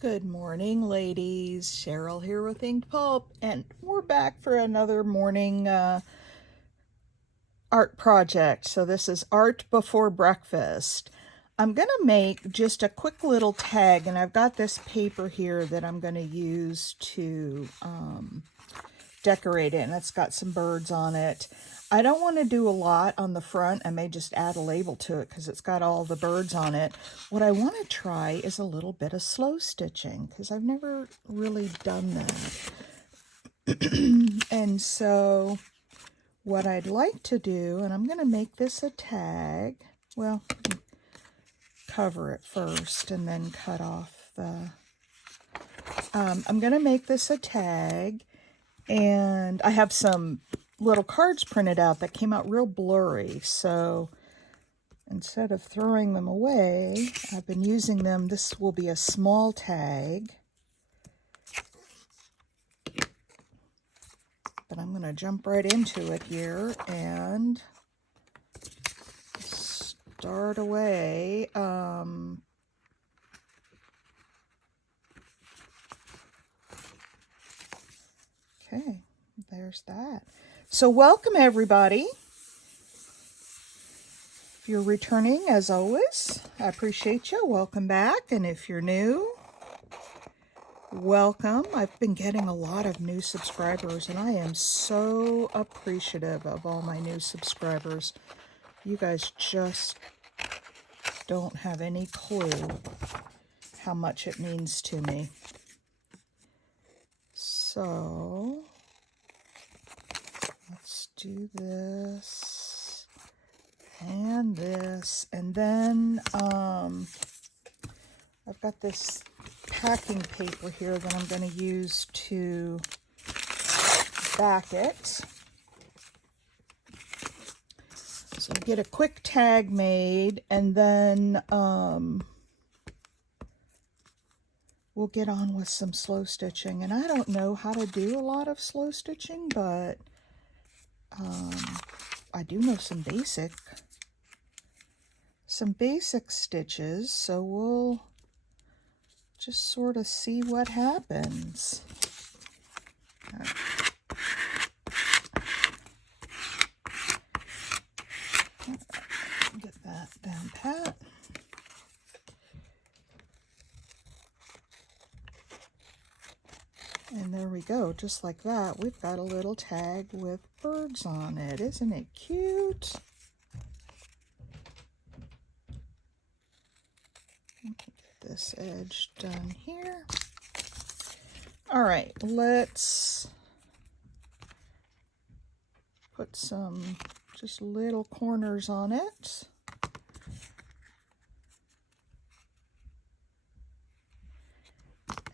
Good morning, ladies. Cheryl here with Inked Pulp, and we're back for another morning art project. So this is art before breakfast. I'm going to make just a quick little tag, and I've got this paper here that I'm going to use to decorate it, and it's got some birds on it. I don't want to do a lot on the front. I may just add a label to it because it's got all the birds on it. What I want to try is a little bit of slow stitching because I've never really done that. And so what I'd like to do, and I'm going to make this a tag. Well, cover it first and then cut off the... I'm going to make this a tag, and I have some little cards printed out that came out real blurry, so instead of throwing them away, I've been using them. This will be a small tag, but I'm going to jump right into it here and start away. Okay, there's that. So welcome, everybody. If you're returning, as always, I appreciate you. Welcome back. And if you're new, welcome. I've been getting a lot of new subscribers, and I am so appreciative of all my new subscribers. You guys just don't have any clue how much it means to me. So let's do this and this, and then I've got this packing paper here that I'm going to use to back it. So get a quick tag made, and then we'll get on with some slow stitching. And I don't know how to do a lot of slow stitching, but I do know some basic stitches, so we'll just sort of see what happens. Right. Get that down pat. And there we go, just like that. We've got a little tag with birds on it. Isn't it cute? Get this edge done here. All right, let's put some just little corners on it.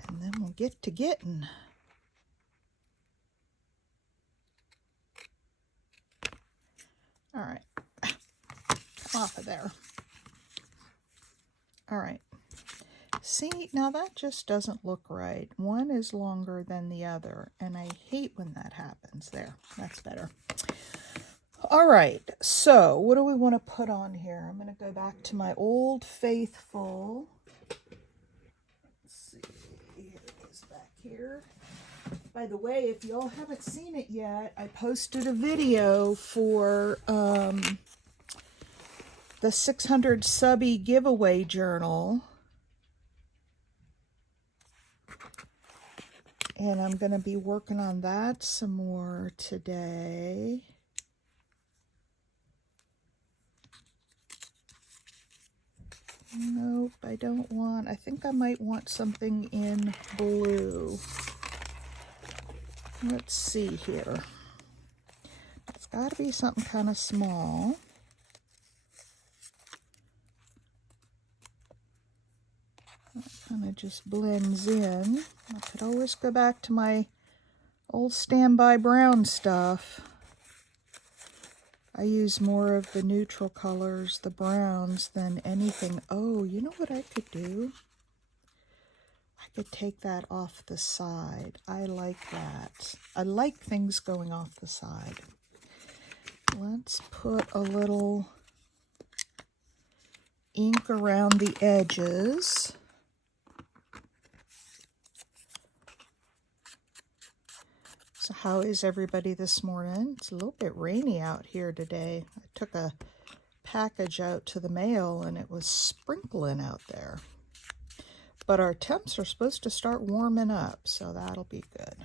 And then we'll get to getting. All right, come off of there. All right, see, now that just doesn't look right. One is longer than the other, and I hate when that happens. There, that's better. All right, so what do we want to put on here? I'm going to go back to my old faithful. Let's see, here it is back here. By the way, if y'all haven't seen it yet, I posted a video for the 600 subby giveaway journal. And I'm going to be working on that some more today. Nope, I don't want, I think I might want something in blue. Let's see here. It's got to be something kind of small. That kind of just blends in. I could always go back to my old standby brown stuff. I use more of the neutral colors, the browns, than anything. Oh, you know what I could do? I could take that off the side. I like that. I like things going off the side. Let's put a little ink around the edges. So how is everybody this morning? It's a little bit rainy out here today. I took a package out to the mail and it was sprinkling out there. But our temps are supposed to start warming up, so that'll be good.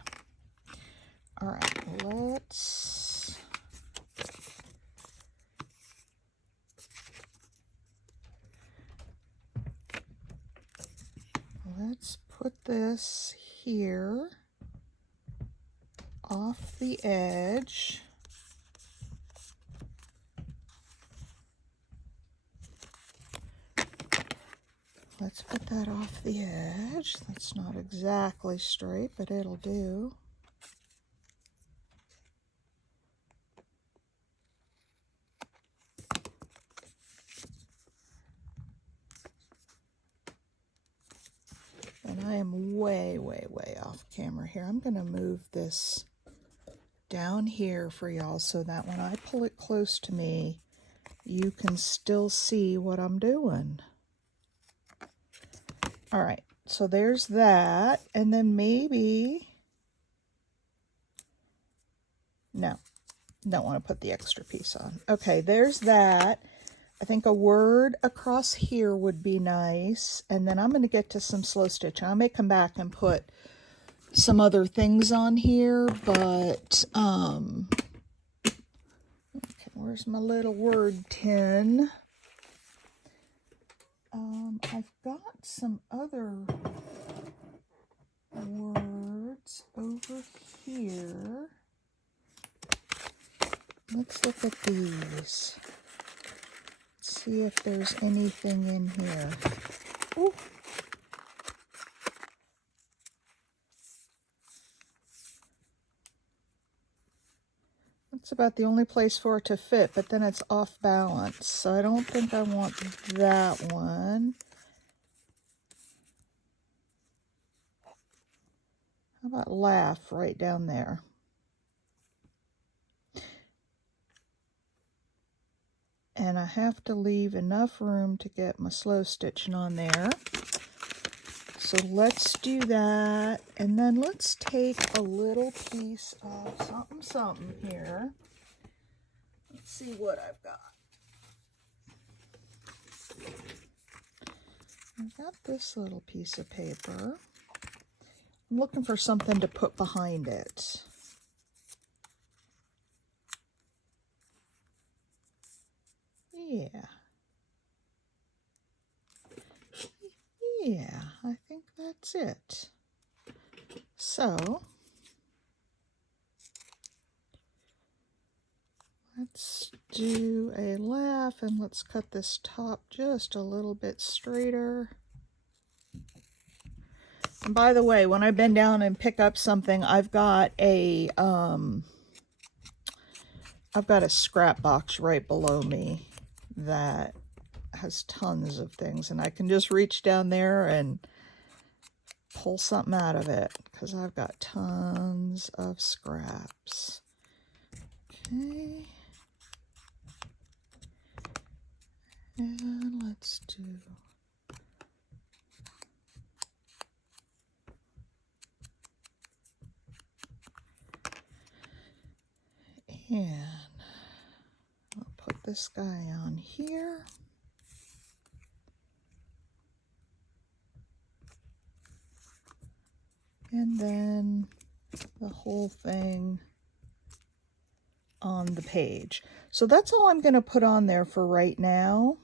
All right, let's put this here off the edge. Let's put that off the edge. That's not exactly straight, but it'll do. And I am way, way, way off camera here. I'm going to move this down here for y'all so that when I pull it close to me, you can still see what I'm doing. All right, so there's that. And then maybe, no, don't want to put the extra piece on. Okay, there's that. I think a word across here would be nice. And then I'm going to get to some slow stitch. I may come back and put some other things on here, but, okay, where's my little word tin? I've got some other words over here. Let's look at these. See if there's anything in here. Ooh. That's about the only place for it to fit, but then it's off balance, so I don't think I want that one. How about laugh right down there? And I have to leave enough room to get my slow stitching on there. So let's do that. And then let's take a little piece of something, something here. Let's see what I've got. I've got this little piece of paper. I'm looking for something to put behind it. Yeah, I think that's it. So, let's do a laugh and let's cut this top just a little bit straighter. And by the way, when I bend down and pick up something, I've got a scrap box right below me that has tons of things, and I can just reach down there and pull something out of it because I've got tons of scraps. Okay. And let's do and I'll put this guy on here. And then the whole thing on the page. So that's all I'm going to put on there for right now.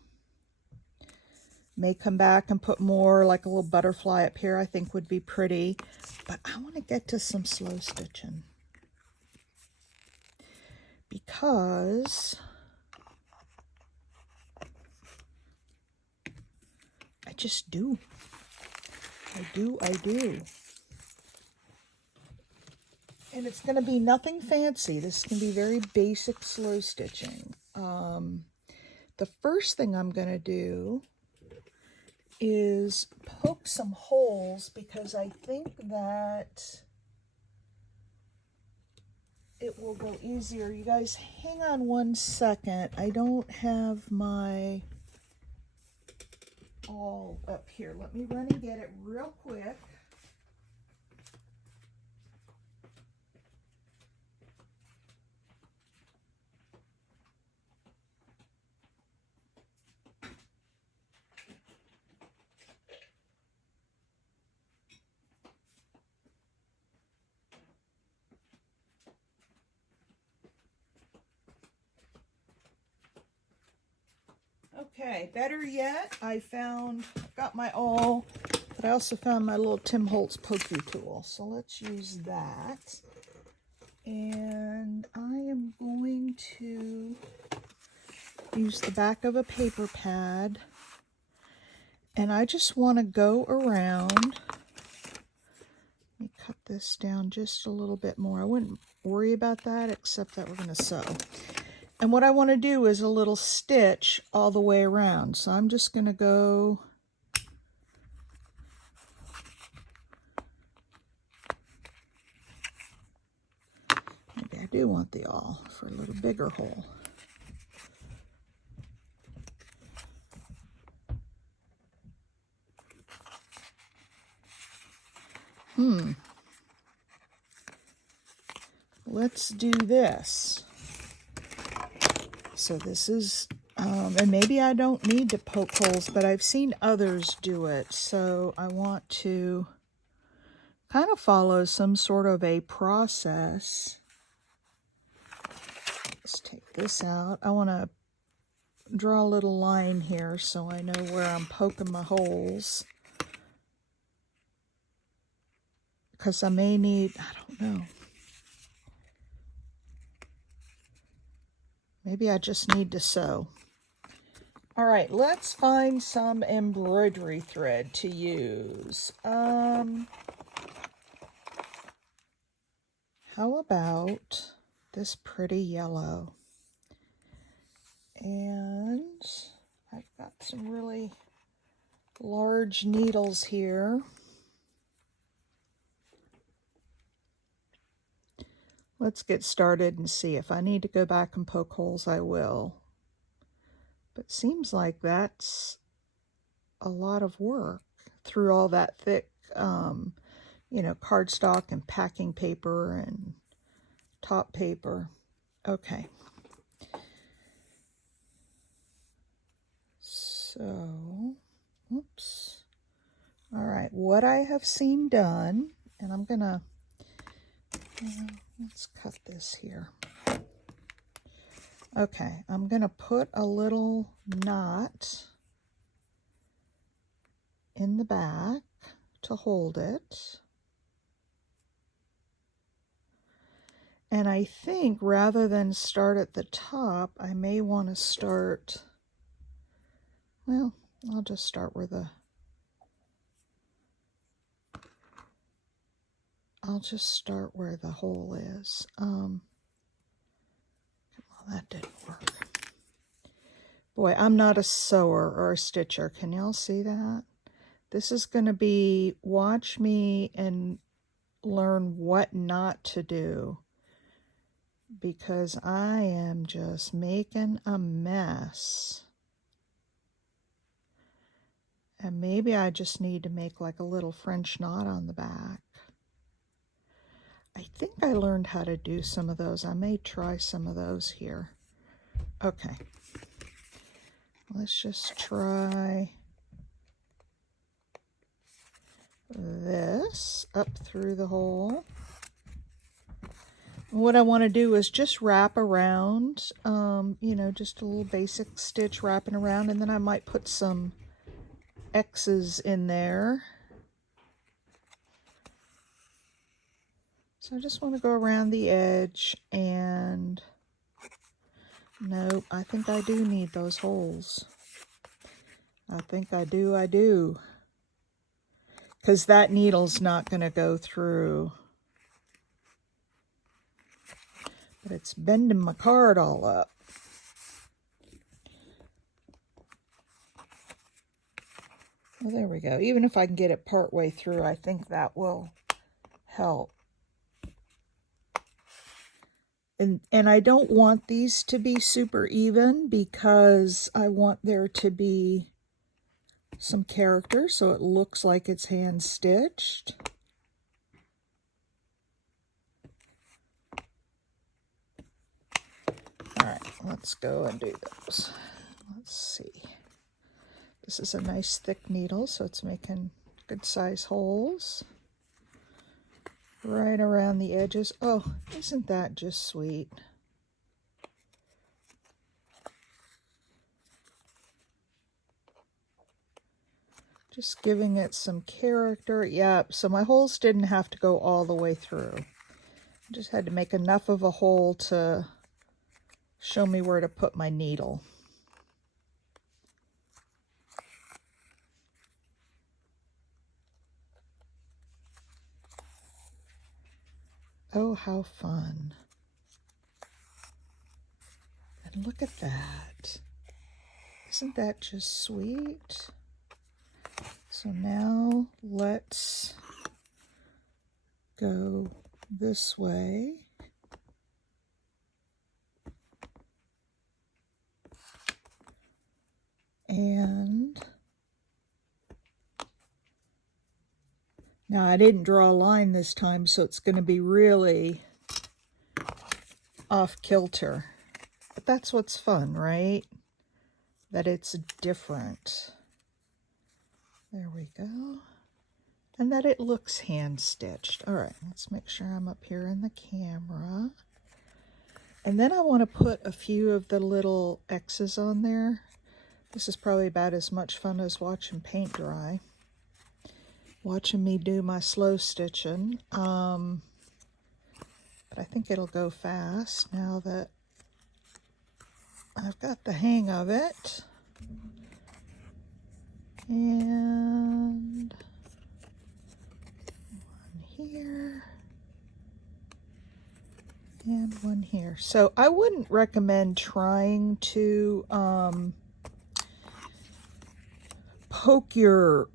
May come back and put more, like a little butterfly up here I think would be pretty. But I want to get to some slow stitching. Because I just do. I do. And it's going to be nothing fancy. This is going to be very basic slow stitching. The first thing I'm going to do is poke some holes because I think that it will go easier. You guys hang on one second. I don't have my all up here. Let me run and get it real quick. Okay, better yet, I've got my awl, but I also found my little Tim Holtz pokey tool. So let's use that. And I am going to use the back of a paper pad. And I just want to go around. Let me cut this down just a little bit more. I wouldn't worry about that, except that we're going to sew. And what I want to do is a little stitch all the way around. So I'm just going to go maybe I do want the awl for a little bigger hole. Let's do this. So this is, and maybe I don't need to poke holes, but I've seen others do it. So I want to kind of follow some sort of a process. Let's take this out. I want to draw a little line here so I know where I'm poking my holes. Because I may need, I don't know. Maybe I just need to sew. All right, let's find some embroidery thread to use. How about this pretty yellow? And I've got some really large needles here. Let's get started and see. If I need to go back and poke holes, I will. But seems like that's a lot of work through all that thick, you know, cardstock and packing paper and top paper. Okay. So, oops. All right, what I have seen done, and I'm gonna, let's cut this here. Okay, I'm gonna put a little knot in the back to hold it. And I think rather than start at the top, I may want to start, well, I'll just start where the, hole is. Well, that didn't work. Boy, I'm not a sewer or a stitcher. Can y'all see that? This is going to be, watch me and learn what not to do, because I am just making a mess. And maybe I just need to make like a little French knot on the back. I think I learned how to do some of those. I may try some of those here. Okay. Let's just try this up through the hole. What I want to do is just wrap around, you know, just a little basic stitch wrapping around, and then I might put some X's in there. So I just want to go around the edge, and nope, I think I do need those holes. I think I do. Because that needle's not going to go through. But it's bending my card all up. Well, there we go. Even if I can get it part way through, I think that will help. And I don't want these to be super even, because I want there to be some character so it looks like it's hand stitched. All right, let's go and do those. Let's see. This is a nice thick needle, so it's making good size holes right around the edges. Oh, isn't that just sweet? Just giving it some character. Yeah, so my holes didn't have to go all the way through. I just had to make enough of a hole to show me where to put my needle. Oh, how fun. And look at that. Isn't that just sweet? So now let's go this way. And now I didn't draw a line this time, so it's going to be really off kilter. But that's what's fun, right? That it's different. There we go. And that it looks hand-stitched. All right, let's make sure I'm up here in the camera. And then I want to put a few of the little X's on there. This is probably about as much fun as watching paint dry. Watching me do my slow stitching. But I think it'll go fast now that I've got the hang of it. And one here. And one here. So I wouldn't recommend trying to poke your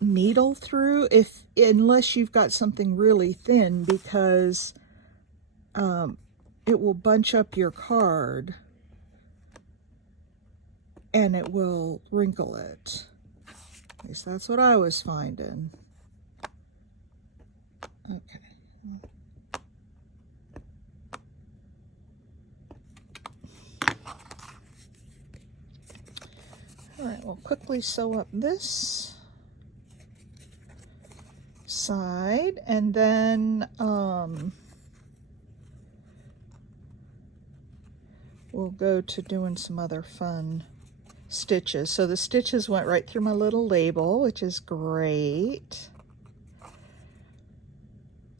needle through unless you've got something really thin, because it will bunch up your card and it will wrinkle it. At least that's what I was finding. Okay. All right, we'll quickly sew up this side, and then we'll go to doing some other fun stitches. So the stitches went right through my little label, which is great.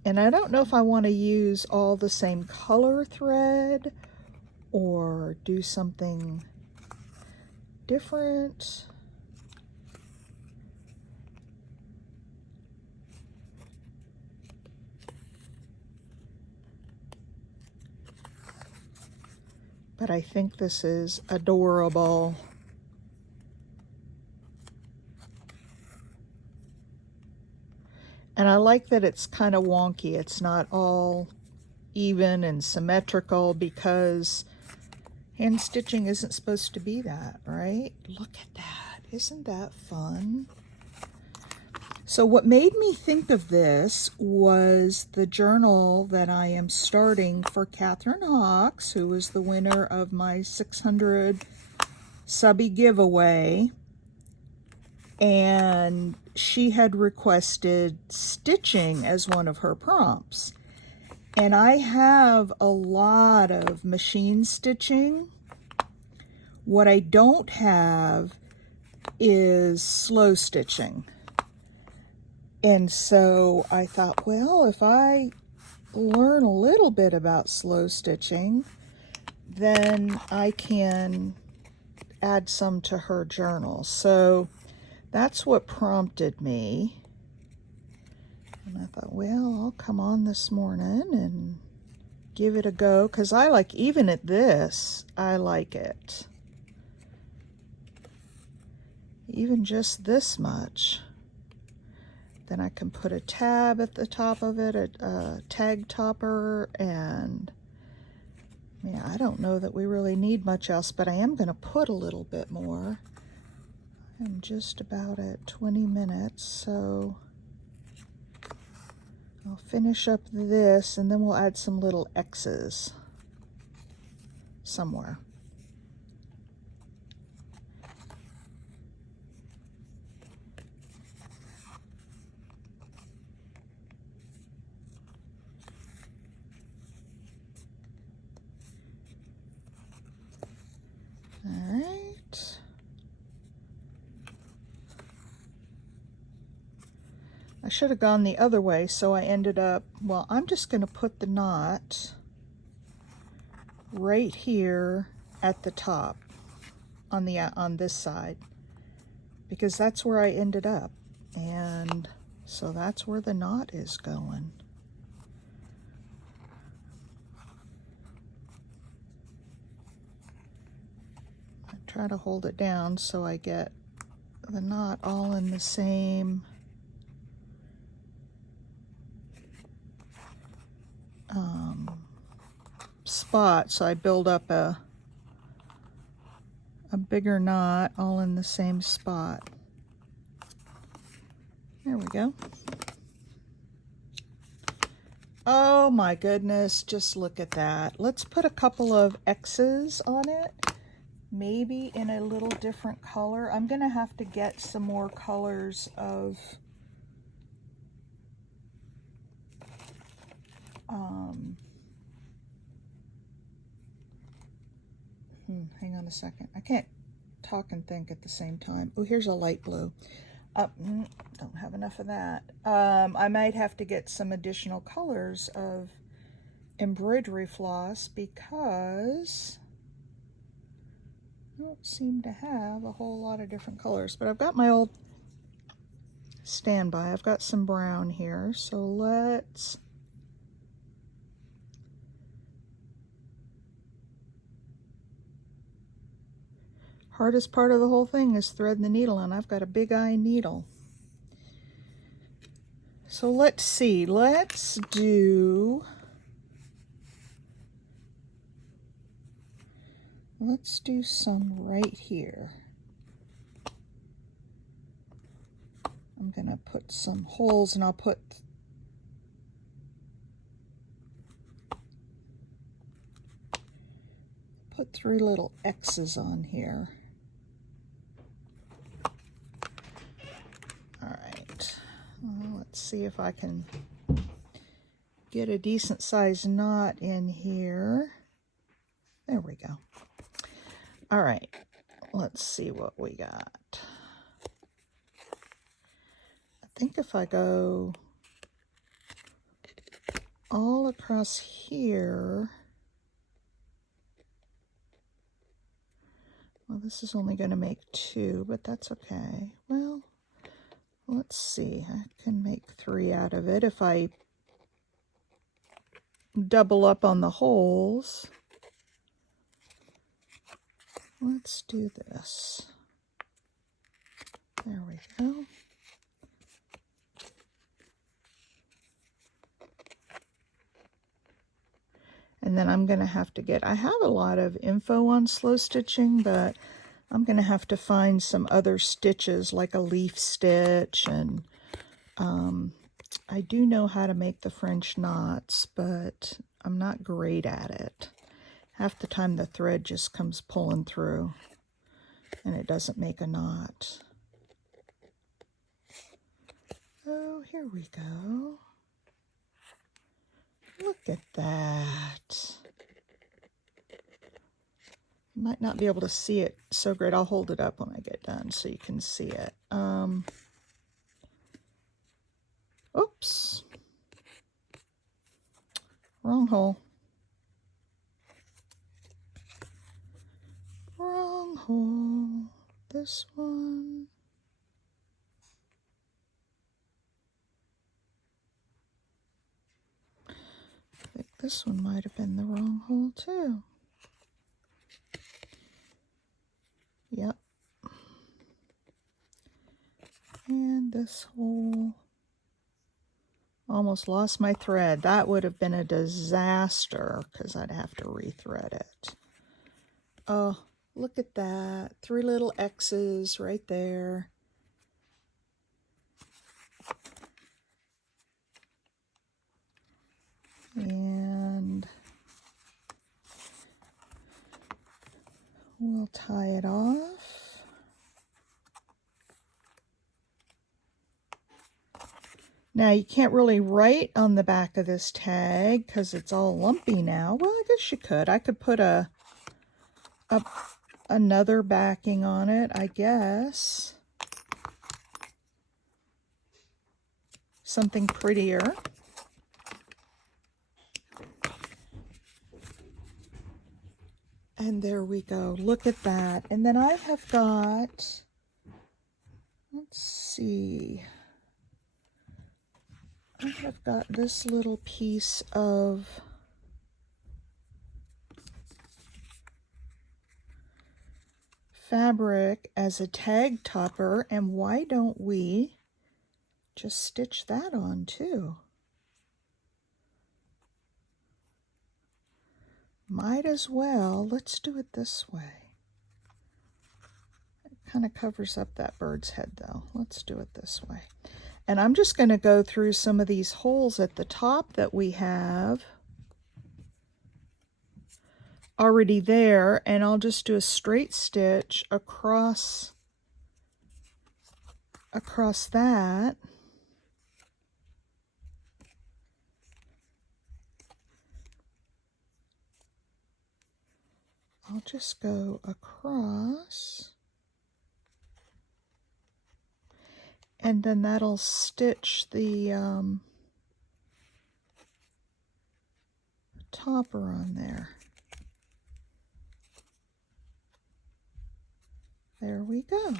And I don't know if I want to use all the same color thread or do something different. But I think this is adorable. And I like that it's kind of wonky. It's not all even and symmetrical, because hand stitching isn't supposed to be that, right? Look at that. Isn't that fun? So what made me think of this was the journal that I am starting for Catherine Hawks, who was the winner of my 600 subby giveaway. And she had requested stitching as one of her prompts. And I have a lot of machine stitching. What I don't have is slow stitching. And so I thought, well, if I learn a little bit about slow stitching, then I can add some to her journal. So that's what prompted me. And I thought, well, I'll come on this morning and give it a go, because I like, even at this, I like it. Even just this much. Then I can put a tab at the top of it, a tag topper, and yeah, I don't know that we really need much else, but I am going to put a little bit more. I'm just about at 20 minutes, so I'll finish up this, and then we'll add some little X's somewhere. All right. should have gone the other way, so I ended up, well, I'm just going to put the knot right here at the top on this side, because that's where I ended up, and so that's where the knot is going. I try to hold it down so I get the knot all in the same spot, so I build up a bigger knot all in the same spot. There we go. Oh my goodness, just look at that. Let's put a couple of X's on it, maybe in a little different color. I'm gonna have to get some more colors of hang on a second. I can't talk and think at the same time. Oh, here's a light blue. Don't have enough of that. I might have to get some additional colors of embroidery floss because I don't seem to have a whole lot of different colors. But I've got my old standby. I've got some brown here, so let's hardest part of the whole thing is threading the needle, and I've got a big eye needle. So let's see, let's do some right here. I'm gonna put some holes, and I'll put three little X's on here. All right, well, let's see if I can get a decent sized knot in here. There we go. All right, let's see what we got. I think if I go all across here, well, this is only going to make 2, but that's okay. Well, let's see, I can make 3 out of it if I double up on the holes. Let's do this. There we go. And then I'm going to have to get, I have a lot of info on slow stitching, but I'm going to have to find some other stitches like a leaf stitch, and I do know how to make the French knots, but I'm not great at it. Half the time the thread just comes pulling through and it doesn't make a knot. Oh, here we go. Look at that. You might not be able to see it so great. I'll hold it up when I get done so you can see it. Oops. Wrong hole. Wrong hole. This one. I think this one might have been the wrong hole too. Yep. And this hole. Almost lost my thread. That would have been a disaster because I'd have to rethread it. Oh, look at that. 3 little X's right there. And we'll tie it off. Now, you can't really write on the back of this tag because it's all lumpy now. Well, I guess you could. I could put another backing on it, I guess. something prettier. And there we go. Look at that. And then I have got, let's see, I have got this little piece of fabric as a tag topper, and why don't we just stitch that on too? Might as well. Let's do it this way. It kind of covers up that bird's head though. Let's do it this way. And I'm just going to go through some of these holes at the top that we have already there, and I'll just do a straight stitch across that. I'll just go across, and then that'll stitch the topper on there. There we go.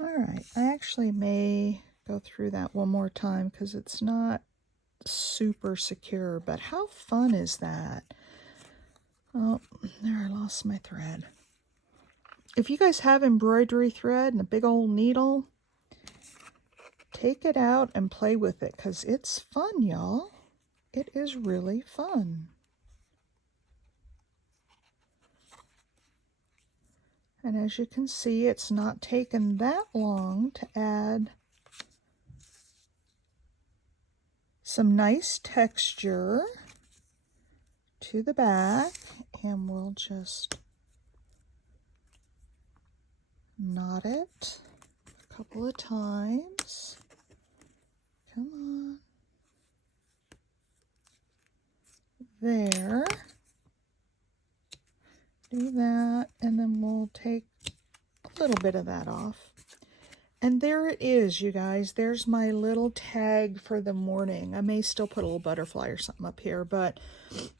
All right, I actually may go through that one more time because it's not super secure, but how fun is that? Oh, there, I lost my thread. If you guys have embroidery thread and a big old needle, take it out and play with it because it's fun, y'all. It is really fun. And as you can see, it's not taken that long to add some nice texture to the back, and we'll just knot it a couple of times. Come on. There. Do that, and then we'll take a little bit of that off. And there it is, you guys. There's my little tag for the morning. I may still put a little butterfly or something up here, but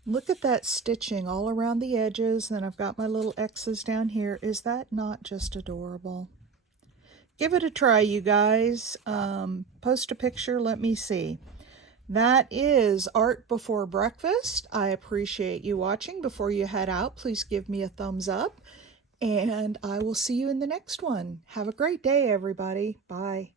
look at that stitching all around the edges. And then I've got my little X's down here. Is that not just adorable? Give it a try, you guys. Post a picture, let me see. That is art before breakfast. I appreciate you watching. Before you head out, please give me a thumbs up. And I will see you in the next one. Have a great day, everybody. Bye.